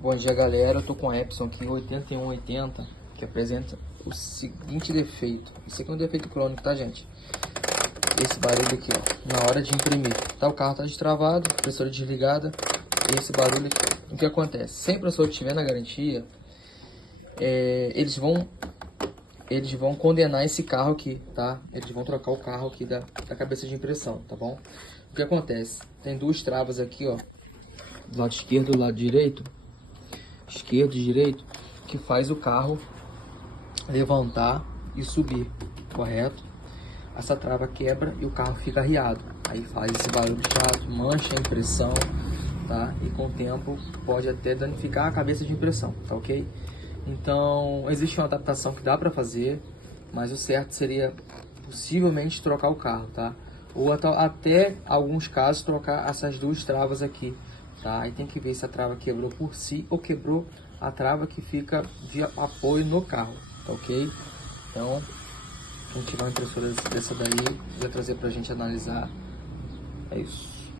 Bom dia, galera. Eu tô com a Epson aqui 8180, que apresenta o seguinte defeito. Esse aqui é um defeito crônico, tá, gente? Esse barulho aqui, ó, na hora de imprimir. Tá, o carro tá destravado, impressora desligada. Esse barulho aqui. O que acontece? Se a impressora estiver na garantia, eles vão condenar esse carro aqui, tá? Eles vão trocar o carro aqui da cabeça de impressão, tá bom? O que acontece? Tem duas travas aqui, ó, do lado esquerdo e do lado direito. Esquerdo e direito, que faz o carro levantar e subir, correto? Essa trava quebra e o carro fica arriado, aí faz esse barulho chato, mancha a impressão, tá? E com o tempo pode até danificar a cabeça de impressão, tá ok? Então existe uma adaptação que dá para fazer, mas o certo seria possivelmente trocar o carro, tá? Ou até alguns casos trocar essas duas travas aqui, tá? Aí tem que ver se a trava quebrou por si ou quebrou a trava que fica de apoio no carro, tá ok? Então, quem tiver uma impressora dessa daí, vai trazer pra gente analisar. É isso.